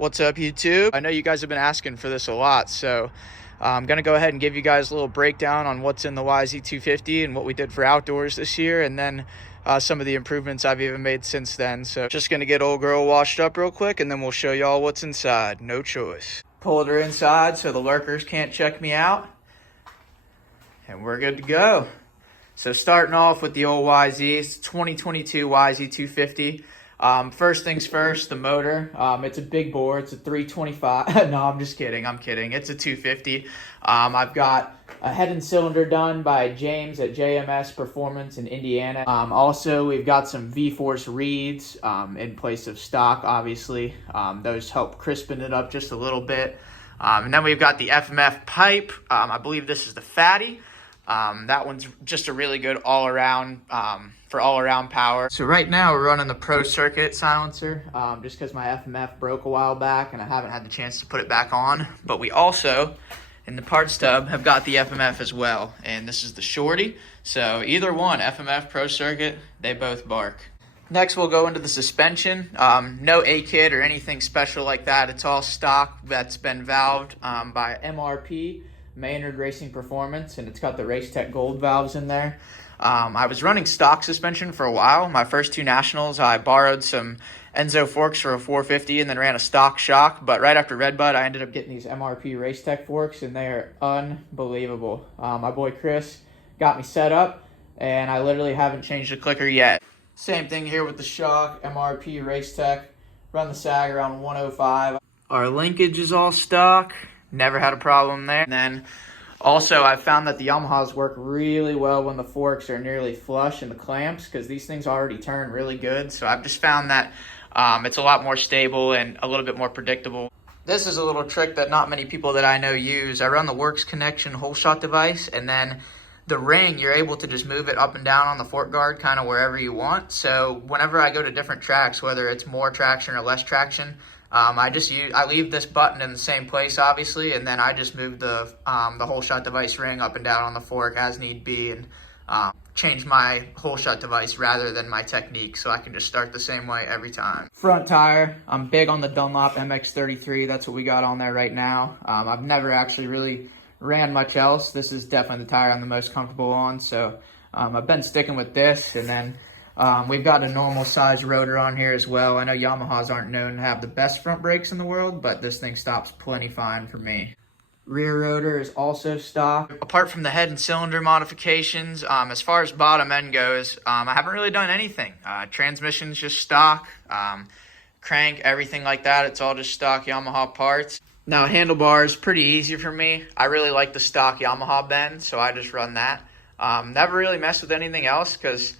What's up, YouTube? I know you guys have been asking for this a lot, so I'm gonna go ahead and give you guys a little breakdown on what's in the YZ250 and what we did for outdoors this year, and then some of the improvements I've even made since then. So just gonna get old girl washed up real quick, and then we'll show y'all what's inside. No choice. Pulled her inside so the lurkers can't check me out, and we're good to go. So starting off with the old YZ, it's 2022 YZ250. First things first, the motor. It's a big bore. It's a 325. No, I'm just kidding. I'm kidding. It's a 250. I've got a head and cylinder done by James at JMS Performance in Indiana. Also, we've got some V-Force reeds in place of stock, obviously. Those help crisping it up just a little bit. And then we've got the FMF pipe. I believe this is the Fatty. That one's just a really good all-around for all-around power. So right now we're running the Pro Circuit silencer just because my FMF broke a while back and I haven't had the chance to put it back on. But we also, in the parts tub, have got the FMF as well. And this is the Shorty. So either one, FMF, Pro Circuit, they both bark. Next we'll go into the suspension. No A-kit or anything special like that. It's all stock that's been valved by MRP. Maynard Racing Performance, and it's got the Race Tech Gold valves in there. I was running stock suspension for a while. My first two nationals, I borrowed some Enzo forks for a 450 and then ran a stock shock, but right after Redbud, I ended up getting these MRP Race Tech forks, and they are unbelievable. My boy Chris got me set up, and I literally haven't changed the clicker yet. Same thing here with the shock, MRP Race Tech. Run the sag around 105. Our linkage is all stock. Never had a problem there. And then also I found that the Yamahas work really well when the forks are nearly flush in the clamps, because these things already turn really good. So I've just found that it's a lot more stable and a little bit more predictable. This is a little trick that not many people that I know use. I run the Works Connection hole shot device, and then the ring, you're able to just move it up and down on the fork guard kind of wherever you want. So whenever I go to different tracks, whether it's more traction or less traction, I leave this button in the same place, obviously, and then I just move the hole shot device ring up and down on the fork as need be, and change my hole shot device rather than my technique, so I can just start the same way every time. Front tire, I'm big on the Dunlop MX33. That's what we got on there right now. I've never actually really ran much else. This is definitely the tire I'm the most comfortable on, so I've been sticking with this. And then we've got a normal size rotor on here as well. I know Yamahas aren't known to have the best front brakes in the world, but this thing stops plenty fine for me. Rear rotor is also stock. Apart from the head and cylinder modifications, as far as bottom end goes, I haven't really done anything. Transmission's just stock, crank, everything like that. It's all just stock Yamaha parts. Now handlebars, pretty easy for me. I really like the stock Yamaha bend, so I just run that. Never really mess with anything else, because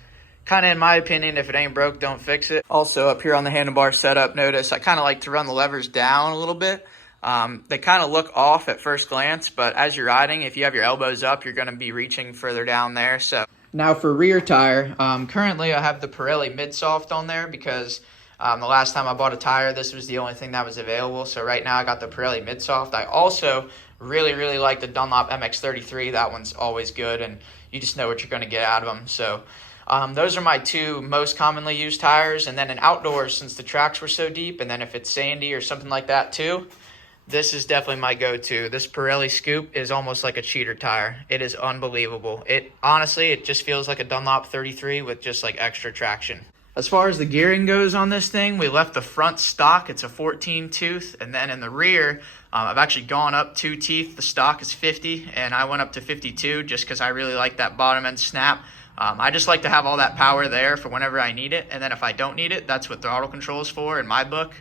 kind of in my opinion, if it ain't broke, don't fix it. Also up here on the handlebar setup, notice I kind of like to run the levers down a little bit. They kind of look off at first glance, but as you're riding, if you have your elbows up, you're going to be reaching further down there. So now for rear tire, currently I have the Pirelli mid-soft on there because the last time I bought a tire, this was the only thing that was available. So right now I got the Pirelli mid-soft. I also really like the Dunlop MX33. That one's always good, and you just know what you're going to get out of them. So those are my two most commonly used tires. And then in outdoors, since the tracks were so deep, and then if it's sandy or something like that too, this is definitely my go-to. This Pirelli Scoop is almost like a cheater tire. It is unbelievable. Honestly, it just feels like a Dunlop 33 with just like extra traction. As far as the gearing goes on this thing, we left the front stock. It's a 14 tooth. And then in the rear, I've actually gone up 2 teeth. The stock is 50, and I went up to 52 just because I really like that bottom end snap. I just like to have all that power there for whenever I need it, and then if I don't need it, that's what throttle control is for in my book.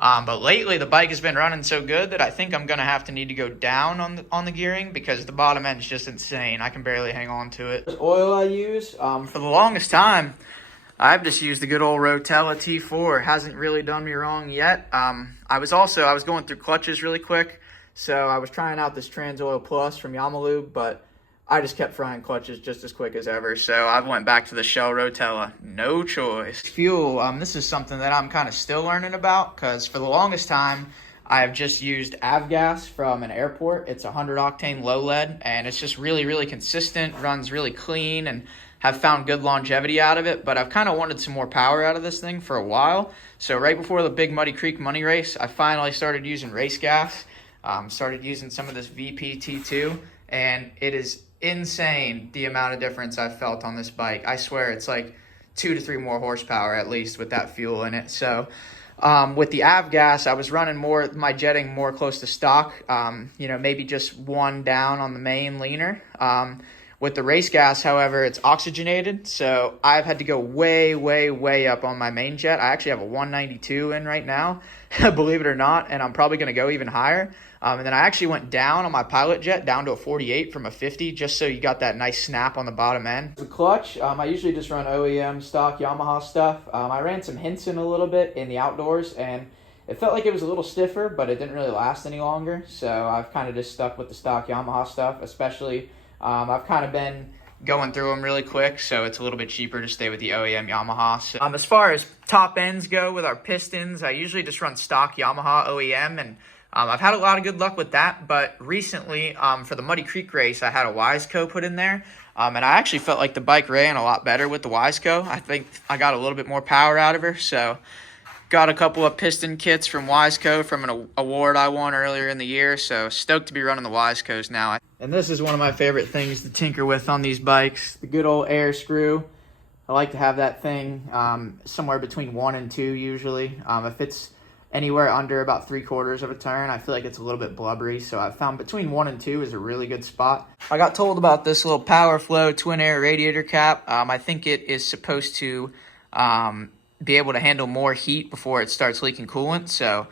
But lately, the bike has been running so good that I think I'm going to have to need to go down on the gearing, because the bottom end is just insane. I can barely hang on to it. The oil I use, for the longest time, I've just used the good old Rotella T4. It hasn't really done me wrong yet. I was going through clutches really quick, so I was trying out this Trans Oil Plus from Yamalube, but I just kept frying clutches just as quick as ever, so I went back to the Shell Rotella. No choice. Fuel, this is something that I'm kind of still learning about, because for the longest time, I've just used avgas from an airport. It's 100 octane low lead, and it's just really consistent, runs really clean, and have found good longevity out of it, but I've kind of wanted some more power out of this thing for a while. So right before the big Muddy Creek money race, I finally started using race gas. Started using some of this VPT2, and it is insane the amount of difference I've felt on this bike. I swear it's like 2 to 3 more horsepower at least with that fuel in it. So with the avgas, I was running my jetting more close to stock, maybe just one down on the main leaner. With the race gas, however, it's oxygenated, so I've had to go way, way, way up on my main jet. I actually have a 192 in right now, believe it or not, and I'm probably going to go even higher. And then I actually went down on my pilot jet, down to a 48 from a 50, just so you got that nice snap on the bottom end. The clutch, I usually just run OEM stock Yamaha stuff. I ran some Hinson a little bit in the outdoors, and it felt like it was a little stiffer, but it didn't really last any longer, so I've kind of just stuck with the stock Yamaha stuff, especially I've kind of been going through them really quick, so it's a little bit cheaper to stay with the OEM Yamaha. So, as far as top ends go with our Pistons, I usually just run stock Yamaha OEM, and I've had a lot of good luck with that, but recently for the Muddy Creek race, I had a YZ250 put in there, and I actually felt like the bike ran a lot better with the YZ250. I think I got a little bit more power out of her, so got a couple of piston kits from YZ250 from an award I won earlier in the year, so stoked to be running the YZ250s now. And this is one of my favorite things to tinker with on these bikes, the good old air screw. I like to have that thing somewhere between 1 and 2 usually. If it's anywhere under about 3/4 of a turn, I feel like it's a little bit blubbery, so I've found between 1 and 2 is a really good spot. I got told about this little Power Flow twin air radiator cap. I think it is supposed to be able to handle more heat before it starts leaking coolant, so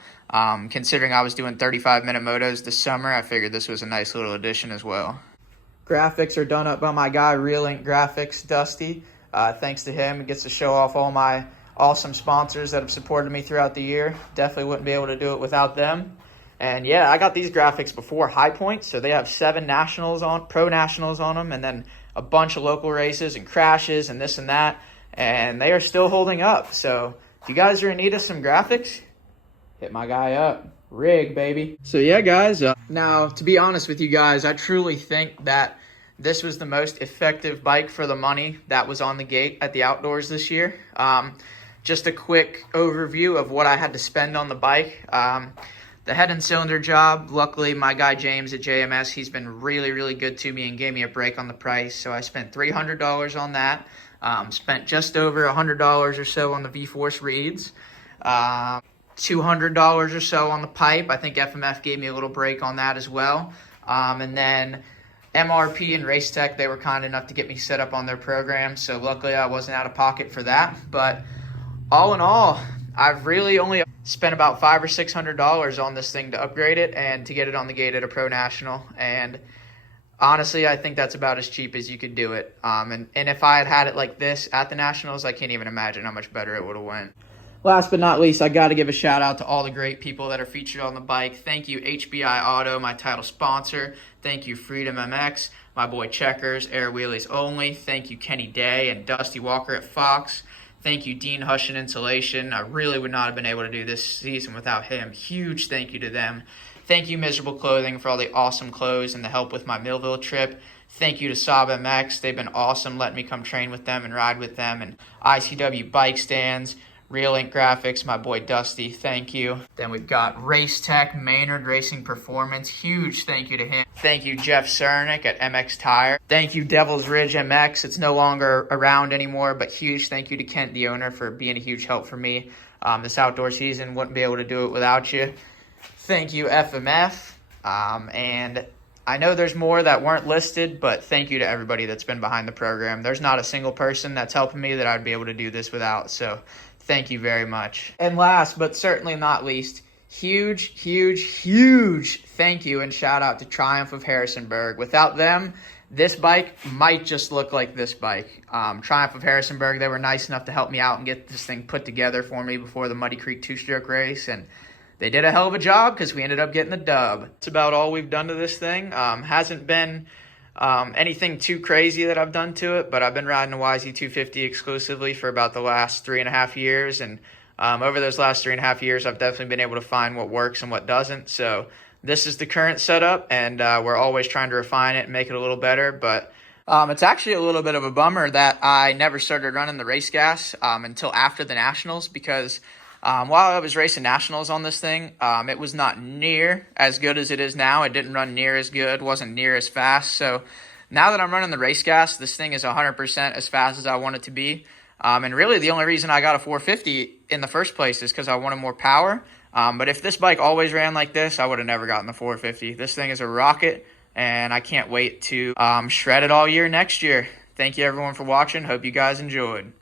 considering I was doing 35-minute motos this summer, I figured this was a nice little addition as well. Graphics are done up by my guy Real Ink Graphics, Dusty. Thanks to him, he gets to show off all my awesome sponsors that have supported me throughout the year. Definitely wouldn't be able to do it without them. And yeah, I got these graphics before High Point, so they have 7 pro nationals on them, and then a bunch of local races and crashes and this and that, and they are still holding up. So if you guys are in need of some graphics, hit my guy up. Rig, baby. So yeah, guys, now to be honest with you guys, I truly think that this was the most effective bike for the money that was on the gate at the outdoors this year. Just a quick overview of what I had to spend on the bike. The head and cylinder job, luckily my guy James at JMS, he's been really, really good to me and gave me a break on the price. So I spent $300 on that. Spent just over $100 or so on the V-Force reeds. $200 or so on the pipe. I think FMF gave me a little break on that as well. And then MRP and Race Tech, they were kind enough to get me set up on their program. So luckily I wasn't out of pocket for that. But all in all, I've really only spent about $500 or $600 on this thing to upgrade it and to get it on the gate at a Pro National. And honestly, I think that's about as cheap as you could do it. And if I had had it like this at the Nationals, I can't even imagine how much better it would have went. Last but not least, I got to give a shout out to all the great people that are featured on the bike. Thank you, HBI Auto, my title sponsor. Thank you, Freedom MX, my boy Checkers, Air Wheelies Only. Thank you, Kenny Day and Dusty Walker at Fox. Thank you, Dean Hushin Insulation. I really would not have been able to do this season without him. Huge thank you to them. Thank you, Miserable Clothing, for all the awesome clothes and the help with my Millville trip. Thank you to Saab MX. They've been awesome letting me come train with them and ride with them. And ICW Bike Stands, Real Ink Graphics, my boy Dusty, thank you. Then we've got Race Tech, Maynard Racing Performance. Huge thank you to him. Thank you, Jeff Cernick at MX Tire. Thank you, Devil's Ridge MX. It's no longer around anymore, but huge thank you to Kent, the owner, for being a huge help for me. This outdoor season, wouldn't be able to do it without you. Thank you, FMF. And I know there's more that weren't listed, but thank you to everybody that's been behind the program. There's not a single person that's helping me that I'd be able to do this without, so thank you very much. And last, but certainly not least, huge thank you and shout out to Triumph of Harrisonburg. Without them, this bike might just look like this bike. Triumph of Harrisonburg, they were nice enough to help me out and get this thing put together for me before the Muddy Creek 2-stroke race, and they did a hell of a job because we ended up getting the dub. That's about all we've done to this thing. Hasn't been anything too crazy that I've done to it, but I've been riding a YZ250 exclusively for about the last 3.5 years, and over those last 3.5 years, I've definitely been able to find what works and what doesn't. So this is the current setup, and we're always trying to refine it and make it a little better, but It's actually a little bit of a bummer that I never started running the race gas until after the Nationals, because while I was racing Nationals on this thing, it was not near as good as it is now. It didn't run near as good, wasn't near as fast. So now that I'm running the race gas, this thing is 100% as fast as I want it to be. And really the only reason I got a 450 in the first place is because I wanted more power. But if this bike always ran like this, I would have never gotten the 450. This thing is a rocket, and I can't wait to shred it all year next year. Thank you everyone for watching. Hope you guys enjoyed.